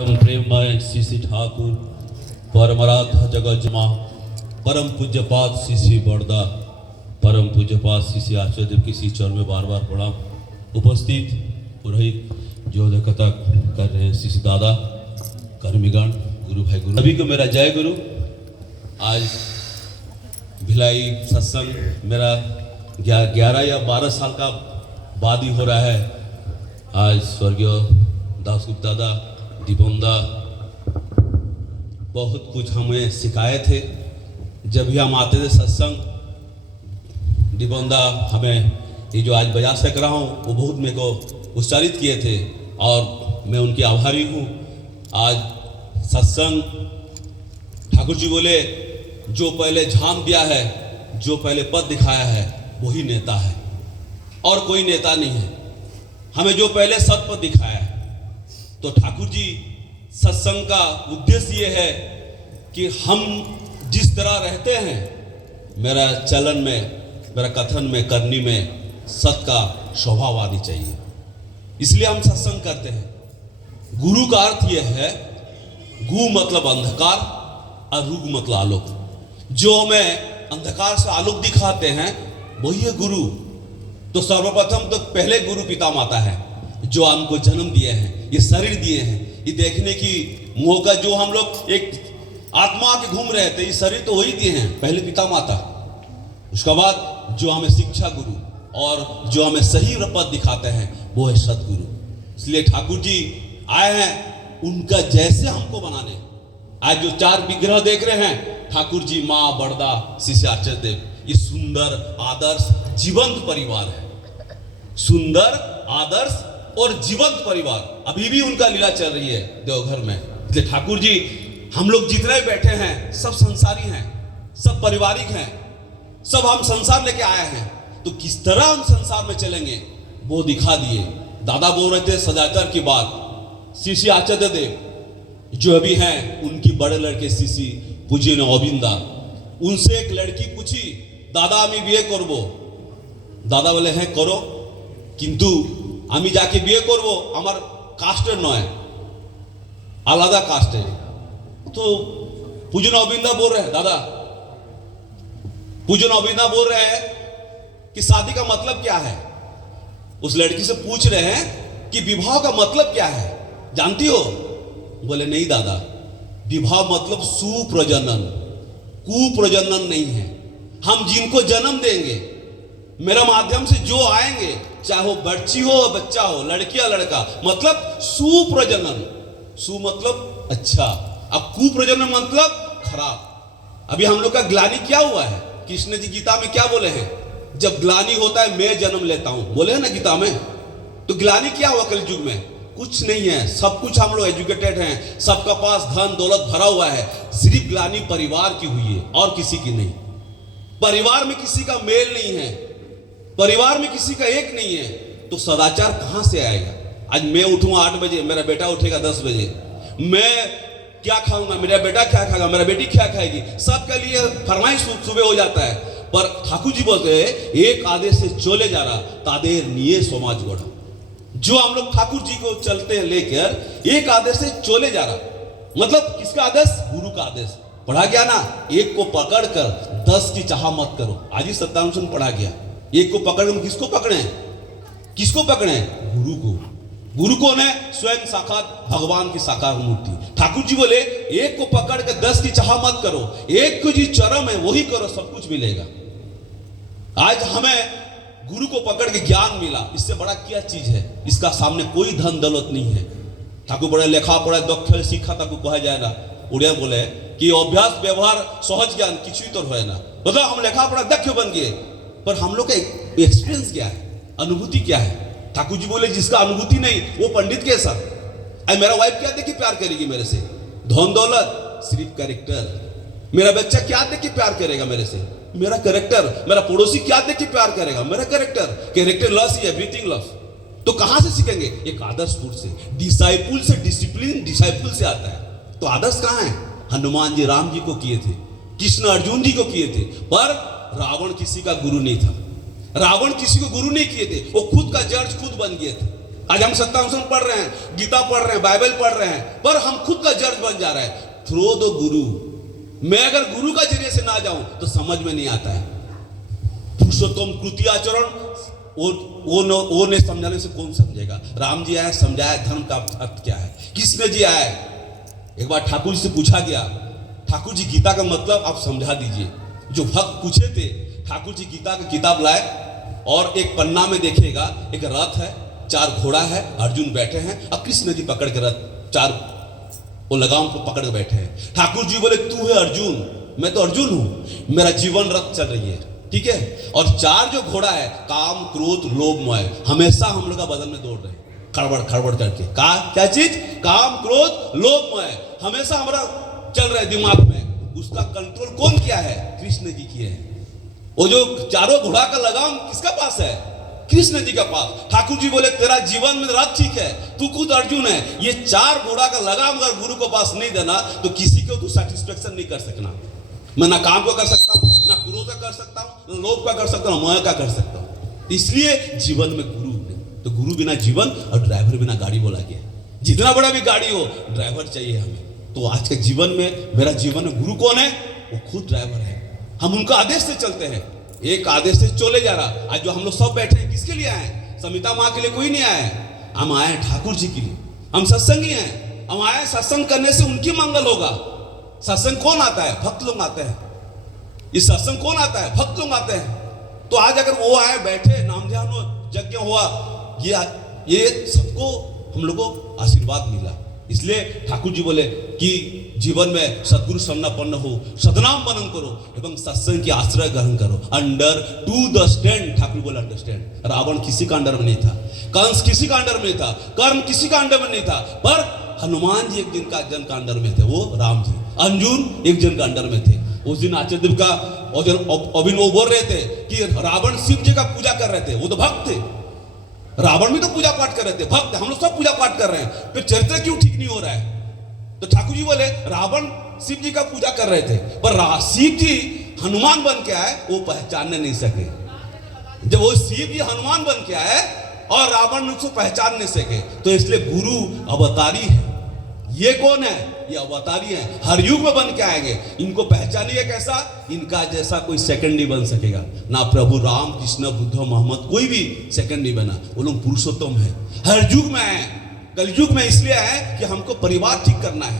प्रेममय श्री श्री ठाकुर परमराधा जगत जमा परम पूज्यपाद श्री श्री बड़दा परम पूज्यपाद श्री श्री आचार्य देव की श्री चरण में बार बार प्रणाम। उपस्थित पुरोहित जो कथा कर रहे हैं श्री श्री दादा कर्मीगण गुरु भाई गुरु सभी को मेरा जय गुरु। आज भिलाई सत्संग मेरा 11 या 12 साल का बाद ही हो रहा है। आज स्वर्गीय दासगुप्त दादा दीपोंदा बहुत कुछ हमें सिखाए थे। जब भी हम आते थे सत्संग दीपोंदा हमें ये जो आज बजा सक रहा हूँ वो बहुत मेरे को उच्चारित किए थे और मैं उनकी आभारी हूँ। आज सत्संग ठाकुर जी बोले जो पहले झाम दिया है, जो पहले पद दिखाया है वही नेता है और कोई नेता नहीं है। हमें जो पहले सत्पद दिखाया है तो ठाकुर जी सत्संग का उद्देश्य ये है कि हम जिस तरह रहते हैं मेरा चलन में मेरा कथन में करनी में सत का स्वभाव आनी चाहिए, इसलिए हम सत्संग करते हैं। गुरु का अर्थ यह है, गु मतलब अंधकार और रुग मतलब आलोक। जो हमें अंधकार से आलोक दिखाते हैं वही है गुरु। तो सर्वप्रथम तो पहले गुरु पिता माता है जो हमको जन्म दिए हैं, ये शरीर दिए हैं, ये देखने की मोह का जो हम लोग एक आत्मा के घूम रहे थे, ये शरीर तो वही दिए हैं पहले पिता माता। उसके बाद जो हमें शिक्षा गुरु और जो हमें सही पद दिखाते हैं वो है सतगुरु। इसलिए ठाकुर जी आए हैं उनका जैसे हमको बनाने। आज जो 4 विग्रह देख रहे हैं ठाकुर जी, माँ, बड़दा, शिष्य आचार्य देव, ये सुंदर आदर्श जीवंत परिवार है। सुंदर आदर्श और जीवंत परिवार अभी भी उनका लीला चल रही है देवघर में। इसलिए ठाकुर जी हम लोग जितने बैठे हैं सब संसारी हैं, सब पारिवारिक हैं, सब हम संसार लेके आए हैं। तो किस तरह हम संसार में चलेंगे वो दिखा दिए। दादा बोल रहे थे सदाचार की बात। शिष्य आचार्य देव जो अभी हैं उनकी बड़े लड़के शिष्य पूज्य अविंदा, उनसे एक लड़की पूछी दादा আমি বিয়ে করব। दादा बोले हैं करो, किंतु আমি যাকে বিয়ে করব আমার কাস্টের নয়, আলাদা কাস্টের। तो पूजन अविंदा बोल रहे हैं दादा, पूजन अविंदा बोल रहे हैं कि शादी का मतलब क्या है। उस लड़की से पूछ रहे हैं कि विवाह का मतलब क्या है, जानती हो? बोले नहीं दादा, विवाह मतलब सुप्रजनन, कुप्रजनन नहीं है। हम जिनको जन्म देंगे मेरा माध्यम से जो आएंगे, चाहे वो बच्ची हो बच्चा हो, लड़की या लड़का, मतलब सुप्रजनन। सु मतलब अच्छा, अब कुप्रजनन मतलब खराब। अभी हम लोग का ग्लानि क्या हुआ है? कृष्ण जी गीता में क्या बोले हैं? जब ग्लानि होता है मैं जन्म लेता हूं, बोले हैं ना गीता में। तो ग्लानि क्या हुआ कलयुग में? कुछ नहीं है, सब कुछ हम लोग एजुकेटेड हैं, सबका पास धन दौलत भरा हुआ है। सिर्फ ग्लानि परिवार की हुई है और किसी की नहीं। परिवार में किसी का मेल नहीं है, परिवार में किसी का एक नहीं है, तो सदाचार कहां से आएगा? आज मैं उठूंगा 8 बजे, मेरा बेटा उठेगा 10 बजे, मैं क्या खाऊंगा, मेरा बेटा क्या खाएगा, मेरा बेटी क्या खाएगी, सबके लिए फरमाइश सुबह हो जाता है। पर ठाकुर जी बोलते हैं एक आदेश से चले जा रहा तादेर निये समाज गोड़ा। जो हम लोग ठाकुर जी को चलते हैं लेकर एक आदेश से चले जा रहा, मतलब किसका आदेश? गुरु का आदेश। पढ़ा गया ना, एक को पकड़कर 10 की चाह मत करो। आज ही सत्तानुशन पढ़ा गया, एक को पकड़ किसको पकड़े? किसको पकड़े? गुरु को। गुरु कौन है? स्वयं साक्षात भगवान की साकार मूर्ति। ठाकुर जी बोले एक को पकड़ के 10 की चाह मत करो, एक को जी चरम है वही करो, सब कुछ मिलेगा। आज हमें गुरु को पकड़ के ज्ञान मिला, इससे बड़ा क्या चीज है? इसका सामने कोई धन दौलत नहीं है। ठाकुर बड़े लेखा पढ़ा दक्ष शिक्षा ताकू कहा जाए ना, उड़िया बोले कि अभ्यास व्यवहार सहज ज्ञान किसी तो है ना। मतलब हम लेखा पढ़ा दक्ष बन गए, पर हम लोग का एक्सपीरियंस क्या है, अनुभूति क्या है? ठाकुर जी बोले जिसका अनुभूति नहीं वो पंडित कैसा? अरे मेरा वाइफ क्या देख के प्यार करेगी मेरे से? धन दौलत, सिर्फ कैरेक्टर। मेरा बच्चा क्या देख के प्यार करेगा मेरे से? मेरा कैरेक्टर। मेरा पड़ोसी क्या देख के प्यार करेगा? मेरा कैरेक्टर। कैरेक्टर लॉस ही एवरीथिंग लॉस। तो कहां से सीखेंगे? एक आदर्शपुर से। डिसाइपुल से डिसिप्लिन डिसाइपुल से आता है। तो आदर्श कहां है? हनुमान जी राम जी को किए थे, कृष्ण अर्जुन जी को किए थे, पर रावण किसी का गुरु नहीं था। रावण किसी को गुरु नहीं किए थे, वो खुद का जज खुद बन गए थे। आज हम सत्तानुशासन पढ़ रहे हैं, गीता पढ़ रहे हैं, बाइबल पढ़ रहे हैं, पर हम खुद का जज बन जा रहे हैं थ्रू द गुरु। मैं अगर गुरु का जरिए से ना जाऊं तो समझ में नहीं आता है। पुरुषोत्तम कृति आचरण वो नहीं समझाने से कौन समझेगा। राम जी आए, समझाया धर्म का अर्थ क्या है। कृष्ण जी आए, एक बार ठाकुर जी से पूछा गया, ठाकुर जी गीता का मतलब आप समझा दीजिए। जो भक्त पूछे थे, ठाकुर जी गीता की किताब लाए और एक पन्ना में देखिएगा, एक रथ है, 4 घोड़ा है, अर्जुन बैठे हैं और कृष्ण जी पकड़ के रथ 4 वो लगाम को पकड़ के बैठे हैं। ठाकुर जी बोले तू है अर्जुन, मैं तो अर्जुन हूं, मेरा जीवन रथ चल रही है, ठीक है। और 4 जो घोड़ा है, काम क्रोध लोभ मोह, हमेशा हम लोग का बदन में दौड़ रहे हैं, खड़बड़ खड़बड़ करके। क्या चीज? काम क्रोध लोभ मोह हमेशा हमारा चल रहा है दिमाग में। उसका कंट्रोल कौन किया है? कृष्ण जी किए हैं। वो जो 4 घोड़ा का लगाम किसका पास है? कृष्ण जी का पास। ठाकुर जी बोले तेरा जीवन में रथ ठीक है, तू खुद अर्जुन है, ये 4 घोड़ा का लगाम अगर गुरु को पास नहीं देना तो किसी को तू सेटिस्फेक्शन नहीं कर सकना। मैं ना काम को कर सकता हूं, ना क्रोध का कर सकता हूं, ना लोभ का कर सकता हूं, ना मोह का कर सकता हूं। इसलिए जीवन में गुरु है। तो गुरु बिना जीवन और ड्राइवर बिना गाड़ी बोला गया। जितना बड़ा भी गाड़ी हो, ड्राइवर चाहिए हमें। तो आज के जीवन में, मेरा जीवन में गुरु कौन है? वो खुद ड्राइवर है। हम उनका आदेश से चलते हैं, एक आदेश से चले जा रहा। आज जो हम लोग सब बैठे हैं, किसके लिए आए हैं? समिता माँ के लिए कोई नहीं आया है, हम आए हैं ठाकुर जी के लिए। हम सत्संगी हैं, हम आए सत्संग करने से उनकी मंगल होगा। सत्संग कौन आता है? भक्त लोग आते हैं। इस सत्संग कौन आता है? भक्त लोग आते हैं। तो आज अगर वो आए, बैठे, नाम ध्यान हो, यज्ञ हुआ, ये सबको हम लोग को आशीर्वाद मिला। इसलिए ठाकुर जी बोले कि जीवन में सदगुरु शरणापन्न हो, सदनाम मनन करो एवं सत्संग की आश्रय ग्रहण करो। Under to the stand, Thakur बोले अंडरस्टैंड। रावण किसी का अंडर में नहीं था, कंस किसी का अंडर में नहीं था, कर्ण किसी का अंडर में नहीं था, पर हनुमान जी एक जन का अंडर में थे, वो राम जी। अर्जुन एक जन का अंडर में थे। उस दिन आचार्य देव का अभिन वो बोल रहे थे कि रावण शिव जी का पूजा कर रहे थे, वो तो भक्त थे। रावण भी तो पूजा पाठ कर रहे थे, भक्त। हम लोग सब पूजा पाठ कर रहे हैं, फिर चरित्र क्यों ठीक नहीं हो रहा है? तो ठाकुर जी बोले रावण शिव जी का पूजा कर रहे थे, पर शिव जी हनुमान बन के आए, वो पहचानने नहीं सके। जब वो शिव जी हनुमान बन के आए और रावण उसको पहचान नहीं सके, तो इसलिए गुरु अवतारी है। ये कौन है? ये अवतारी है, हर युग में बन के आएंगे। इनको पहचानिए कैसा? इनका जैसा कोई सेकंड नहीं बन सकेगा। ना प्रभु राम, कृष्ण, बुद्ध, मोहम्मद, कोई भी सेकंड नहीं बना। वो लोग पुरुषोत्तम है, हर युग में आए। कलयुग में इसलिए आए कि हमको परिवार ठीक करना है।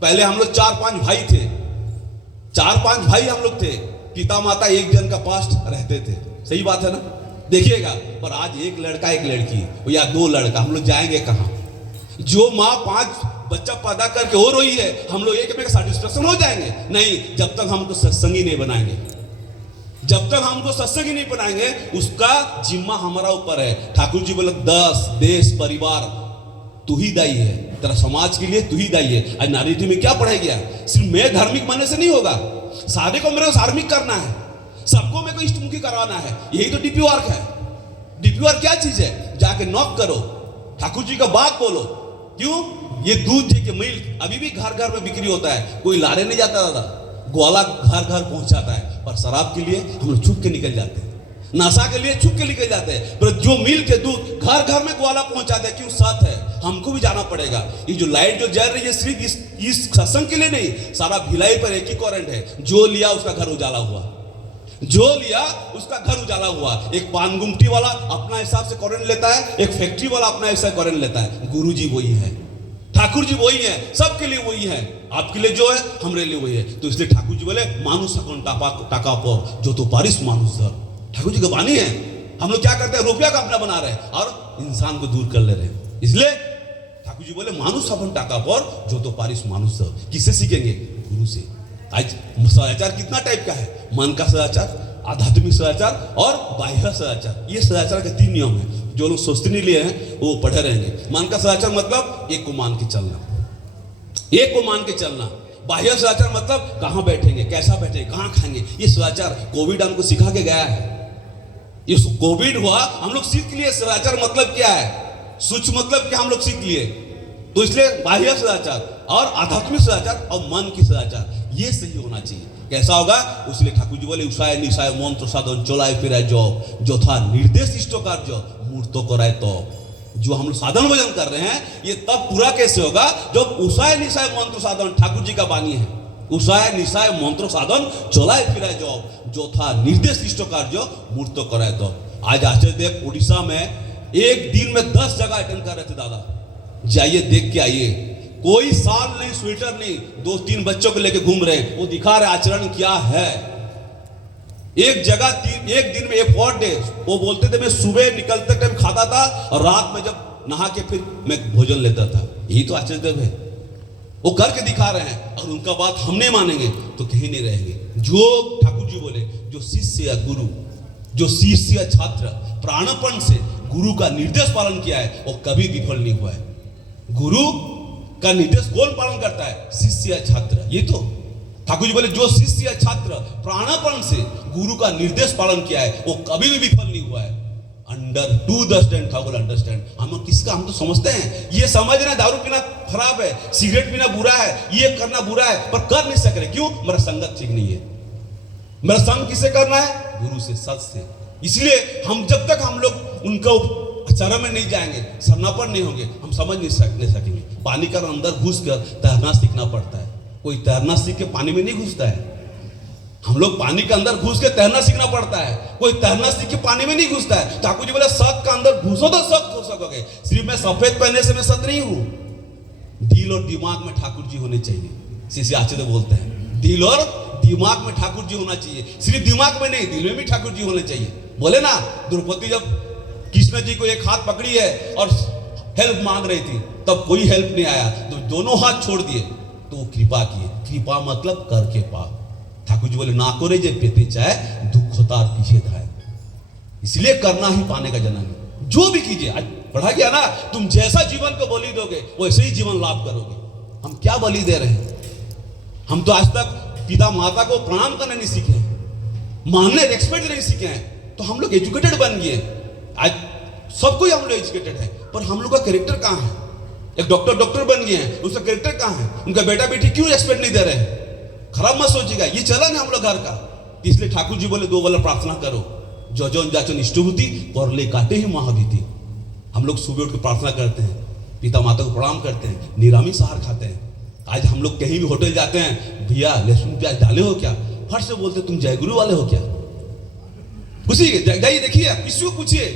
पहले हम लोग 4-5 भाई थे, 4-5 भाई हम लोग थे, पिता माता एक जन का पास रहते थे। सही बात है ना? देखिएगा, पर आज एक लड़का एक लड़की या 2 लड़का, हम लोग जाएंगे कहाँ? जो माँ 5 बच्चा पैदा करके हो रही है, हम लोग एक में सेटिस्फेक्शन हो जाएंगे? नहीं, जब तक हमको सत्संगी नहीं बनाएंगे, जब तक हमको सत्संगी नहीं बनाएंगे, उसका जिम्मा हमारा ऊपर है। ठाकुर जी बोले 10 देश परिवार तू ही दायी है, तेरा समाज के लिए तू ही दायी है। आज नारीति में क्या पढ़ाया गया? सिर्फ मैं धार्मिक बनने से नहीं होगा, सारे को मेरे को धार्मिक करना है, सबको मेरे को इष्टमुखी करवाना है। यही तो डीपी वर्क है। डीपी वर्क क्या चीज है? जाके नॉक करो, ठाकुर जी का बात बोलो। क्यों? ये दूध जी के मिल्क अभी भी घर घर में बिक्री होता है, कोई लाने नहीं जाता दादा, ग्वाला घर घर पहुंचाता है। पर शराब के लिए हम लोग छुप के निकल जाते हैं, नशा के लिए छुप के निकल जाते हैं, पर जो मिल्क के दूध घर घर में ग्वाला पहुंचाते हैं, क्यों? साथ है, हमको भी जाना पड़ेगा। ये जो लाइट जो जल रही है सिर्फ इस सत्संग के लिए नहीं, सारा भिलाई पर एक ही करंट है। जो लिया उसका घर उजाला हुआ, जो लिया उसका घर उजाला हुआ। एक पान गुमटी वाला अपना हिसाब से करंट लेता है, एक फैक्ट्री वाला अपना हिसाब से करंट लेता है। गुरु जी वही है, ठाकुर जी वही है, सबके लिए वही है। आपके लिए जो है, हमारे लिए वही है। तो इसलिए ठाकुर जी बोले मानुष टाका पर जो तो पारिस मानुष धर। ठाकुर जी की वाणी है। हम लोग क्या करते हैं? रुपया का अपना बना रहे हैं और इंसान को दूर कर ले रहे हैं। इसलिए ठाकुर जी बोले मानुष अपन टाका पर जो तो पारिस मानुष धर। किससे सीखेंगे? गुरु से। आज सदाचार कितना टाइप का है? मन का सदाचार, आध्यात्मिक सदाचार और बाह्य सदाचार। ये सदाचार के 3 नियम है। जो लोग सोचते नहीं लिए हैं वो पढ़े रहेंगे। मन का सदाचार मतलब एक को मान के चलना, एक को मान के चलना। बाह्य सदाचार मतलब कहाँ बैठेंगे, कैसा बैठेंगे, कहाँ खाएंगे। ये सदाचार कोविड हमको सिखा के गया है। ये कोविड हुआ, हम लोग सीख लिए सदाचार मतलब क्या है, सूक्ष्म मतलब क्या हम लोग सीख लिए। तो इसलिए बाह्य सदाचार और आध्यात्मिक सदाचार और मन की सदाचार ये सही होना चाहिए। कैसा होगा? इसलिए ठाकुर जी बोले उषाय निशाय मंत्र साधन चलाय फिराय जब जो था निर्देश इष्ट कार्य मूर्त कराए तो। जो हम लोग साधन भजन कर रहे हैं ये तब पूरा कैसे होगा जब उषाय निशाय मंत्र साधन ठाकुर जी का बानी है। उषाय निशाय मंत्र साधन चलाए फिराए जब जो था निर्देश इष्ट कार्य मूर्त कराए तो। आज आचार्य देव उड़ीसा में एक दिन में 10 जगह अटेंड कर रहे थे दादा। जाइए देख के आइए, कोई साल नहीं स्वेटर नहीं, 2-3 बच्चों को लेके घूम रहे हैं, वो दिखा रहे आचरण क्या है। एक जगह एक दिन में एक 4 डे वो बोलते थे मैं सुबह निकलते टाइम खाता था और रात में जब नहा के फिर मैं भोजन लेता था। यही तो आचार्य देव है, वो करके दिखा रहे हैं। और उनका बात हम नहीं मानेंगे तो कहीं नहीं रहेंगे। जो ठाकुर जी बोले, जो शिष्य या गुरु, जो शिष्य या छात्र प्राणपण से गुरु का निर्देश पालन किया है वो कभी विफल नहीं हुआ है। गुरु का निर्देश कौन पालन करता है? शिष्य या छात्र। ये तो ठाकुर जी बोले जो शिष्य या छात्र प्राणपण से गुरु का निर्देश पालन किया है वो कभी भी विफल नहीं हुआ है। Under to the stand Thakur understand. हम किसका, हम तो समझते हैं, ये समझ रहे हैं दारू पीना खराब है, सिगरेट पीना बुरा है, ये करना बुरा है, पर कर नहीं सक रहे। क्यों? मेरा संगत ठीक नहीं है। मेरा संग किसे करना है? गुरु से, सत से। इसलिए हम जब तक हम लोग उनका चरण में नहीं जाएंगे, शरणापन्न नहीं होंगे, हम समझ नहीं सकेंगे। पानी का अंदर घुस कर तैरना सीखना पड़ता है। कोई तैरना सीख के पानी में नहीं घुसता है। हम लोग पानी के अंदर घुस के तैरना सीखना पड़ता है, कोई तैरना सीख के पानी में नहीं घुसता है। ठाकुर जी बोले सत का अंदर घुसो तो सत हो सकोगे। सिर्फ मैं सफेद पहनने से मैं सत नहीं हूं। दिल और दिमाग में ठाकुर जी होने चाहिए। शिष्य आचार्य बोलते हैं दिल और दिमाग में ठाकुर जी होना चाहिए। सिर्फ दिमाग में नहीं, दिल में भी ठाकुर जी होने चाहिए। बोले ना द्रौपदी जब कृष्ण जी को एक हाथ पकड़ी है और हेल्प मांग रही थी तब कोई हेल्प नहीं आया, तो दोनों हाथ छोड़ दिए तो वो कृपा किए। कृपा मतलब करके पा। ठाकुर जी बोले ना करे जे पेते चाहे दुख होता और पीछे धाए। इसलिए करना ही पाने का जन्म है। जो भी कीजिए, आज पढ़ा गया ना, तुम जैसा जीवन को बलि दोगे वैसे ही जीवन लाभ करोगे। हम क्या बलि दे रहे हैं? हम तो आज तक पिता माता को प्रणाम करने नहीं सीखे हैं, मानने रेस्पेक्ट नहीं सीखे हैं। तो हम लोग एजुकेटेड बन गए। आज सब कोई हम लोग एजुकेटेड है, पर हम लोग का कैरेक्टर कहाँ है? एक डॉक्टर बन गए हैं, उसका कैरेक्टर कहाँ है? उनका बेटा बेटी क्यों रेस्पेक्ट नहीं दे रहे हैं? खराब मत सोचिएगा, ये चलन है हम लोग घर का। इसलिए ठाकुर जी बोले 2 बार प्रार्थना करो, जो जौन जाचन इष्टभूति और ले काटे ही महाभीति। हम लोग सुबह उठ के प्रार्थना करते हैं, पिता माता को प्रणाम करते हैं, निरामिष आहार खाते हैं। आज हम लोग कहीं भी होटल जाते हैं, भैया लहसुन प्याज डाले हो क्या? फट से बोलते तुम जय गुरु वाले हो क्या? पूछिए, जाइए देखिए, किसी को पूछिए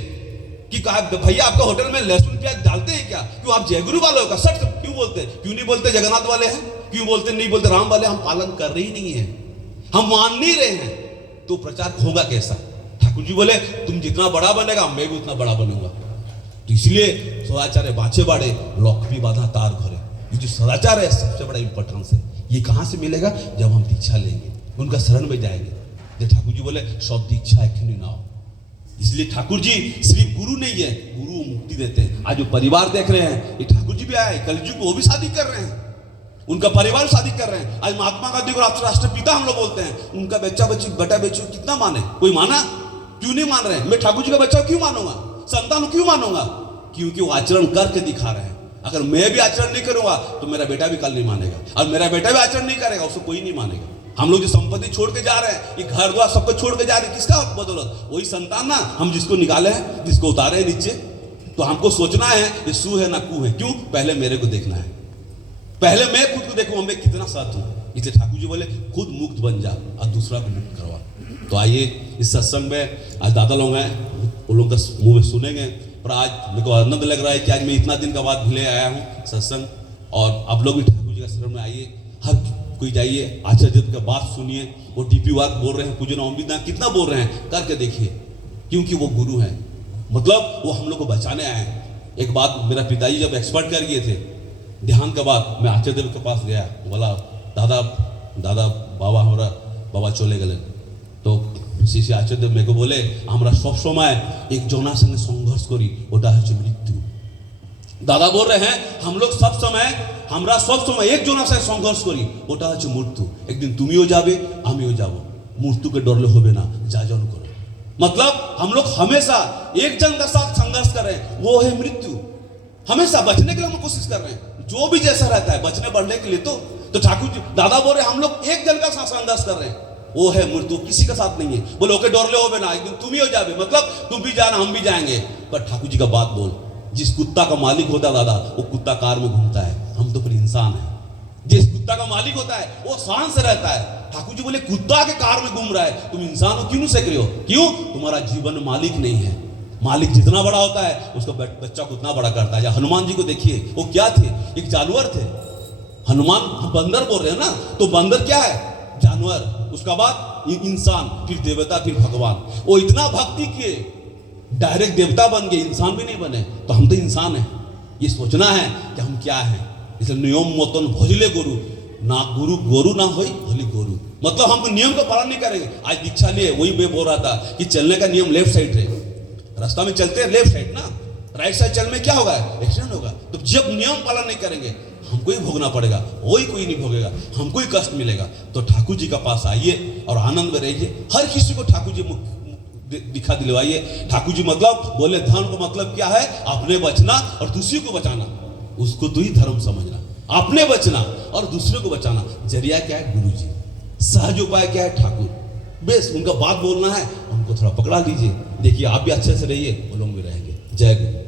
कि भैया आपका होटल में लहसुन प्याज डालते हैं क्या? क्यों आप जय गुरु वाले हो क्या? सट क्यों बोलते हैं? क्यों नहीं बोलते जगन्नाथ वाले हैं? क्यों बोलते नहीं बोलते राम वाले? हम पालन कर रहे ही नहीं है, हम मान नहीं रहे हैं, तो प्रचार होगा कैसा? ठाकुर जी बोले तुम जितना बड़ा बनेगा मैं भी उतना बड़ा बनूंगा। तो इसलिए सदाचार बाँचे बाड़े लौक भी बाधा तार घरे। ये जो सदाचार है सबसे बड़ा इंपॉर्टेंस है। ये कहाँ से मिलेगा? जब हम दीक्षा लेंगे, उनका शरण में जाएंगे। जब ठाकुर जी बोले सब दीक्षा एक ना हो। इसलिए ठाकुर जी सिर्फ गुरु नहीं है, गुरु मुक्ति देते हैं। आज जो परिवार देख रहे हैं, ये ठाकुर जी भी आए, कलयुग वो भी शादी कर रहे हैं, उनका परिवार शादी कर रहे हैं। आज महात्मा गांधी को राष्ट्रपिता हम लोग बोलते हैं, उनका बच्चा बच्ची बेटा बेटी कितना माने? कोई माना? क्यों नहीं मान रहे हैं? मैं ठाकुर जी का बच्चा क्यों मानूंगा? संतान क्यों मानूंगा? क्योंकि वो आचरण करके दिखा रहे हैं। अगर मैं भी आचरण नहीं करूंगा तो मेरा बेटा भी कल नहीं मानेगा, और मेरा बेटा भी आचरण नहीं करेगा उसको कोई नहीं मानेगा। हम लोग जो संपत्ति छोड़ के जा रहे हैं, ये घर द्वार सबको छोड़ के जा रहे हैं, किसका बदौलत? वही संतान ना, हम जिसको निकाले हैं, जिसको उतारे हैं नीचे। तो हमको सोचना है ये सू है ना कू है। क्यों? पहले मेरे को देखना है, पहले मैं खुद को देखूं मैं कितना साथ हूं। इसलिए ठाकुर जी बोले खुद मुक्त बन जा और दूसरा को मुक्त करवा। तो आइए इस सत्संग में आज दादा लोग हैं, उन लोगों का मुंह में सुनेंगे। पर आज मेरे को आनंद लग रहा है कि आज मैं इतना दिन के बाद भिले आया हूँ सत्संग, और आप लोग भी ठाकुर जी का शरण में आइए, हर कोई जाइए, आचार्य जी का बात सुनिए। वो डीपी वाक बोल रहे हैं, पूजन अमृतदान कितना बोल रहे हैं, करके देखिए, क्योंकि वो गुरु हैं, मतलब वो हम लोग को बचाने आए हैं। एक बात, मेरा पिताजी जब एक्सपर्ट कर गए थे ध्यान के बाद, मैं आचार्य देव के पास गया, बोला दादा बाबा हमारा बाबा चले गए। तो शिष्य आचार्य देव मेरे को बोले हमरा सब समय एक जना संगे संघर्ष करी, ওটা হচ্ছে मृत्यु। दादा बोल रहे हैं हम लोग सब समय एक जना से संघर्ष करी, ওটা হচ্ছে मृत्यु। एक दिन तुमियो जाबे आमियो जाबो, मृत्यु के डरले होबे ना, जाजन करो। मतलब हम लोग हमेशा एक जन के साथ संघर्ष कर रहे हैं, वो है मृत्यु। हमेशा बचने के लिए हम कोशिश कर रहे हैं, जो भी जैसा रहता है बचने बढ़ने के लिए। तो ठाकुर जी दादा बोल रहे हम लोग एक जन का साथ संघर्ष कर रहे हैं, वो है मृत्यु, किसी का साथ नहीं है। बोले ओके डर ले हो ना, एक दिन तुम ही हो जाए, मतलब तुम भी जाना हम भी जाएंगे। पर ठाकुर जी का बात बोल, जिस कुत्ता का मालिक होता है दादा, वो कुत्ता कार में घूमता है, हम तो फिर इंसान है। जिस कुत्ता का मालिक होता है वो शान से रहता है। ठाकुर जी बोले कुत्ता के कार में घूम रहा है, तुम इंसान हो, क्यों नहीं सीख रहे हो? क्यों? तुम्हारा जीवन में मालिक नहीं है। मालिक जितना बड़ा होता है उसका बच्चा को उतना बड़ा करता है। हनुमान जी को देखिए, वो क्या थे? एक जानवर थे। हनुमान, हम बंदर बोल रहे हैं ना, तो बंदर क्या है? जानवर। उसका बाद इंसान, फिर देवता, फिर भगवान। वो इतना भक्ति किए, डायरेक्ट देवता बन गए, इंसान भी नहीं बने। तो हम तो इंसान हैं। ये सोचना है कि हम क्या हैं। इसलिए नियम मतन भजले गुरु, ना गुरु गोरु ना होई भली गोरु। मतलब हमको नियम का पालन नहीं करेंगे। आज दीक्षा लिए, वही मैं बोल रहा था कि चलने का नियम लेफ्ट साइड रहे। रास्ता में चलते हैं लेफ्ट साइड ना, राइट साइड चलने में क्या होगा? एक्सीडेंट होगा। तो जब नियम पालन नहीं करेंगे हमको ही भोगना पड़ेगा, वही कोई नहीं भोगेगा, हमको ही कष्ट मिलेगा। तो ठाकुर जी का पास आइए और आनंद में रहिए। हर किसी को ठाकुर जी दिखा दिलवाइए। ठाकुर जी मतलब बोले धर्म का मतलब क्या है? अपने बचना और दूसरे को बचाना, उसको तो ही धर्म समझना। अपने बचना और दूसरे को बचाना। जरिया क्या है? गुरु जी। सहज उपाय क्या है? ठाकुर। बेस उनका बात बोलना है, उनको थोड़ा पकड़ा लीजिए। देखिए आप भी अच्छे से रहिए, वो लोग भी रहेंगे। जय गुरु।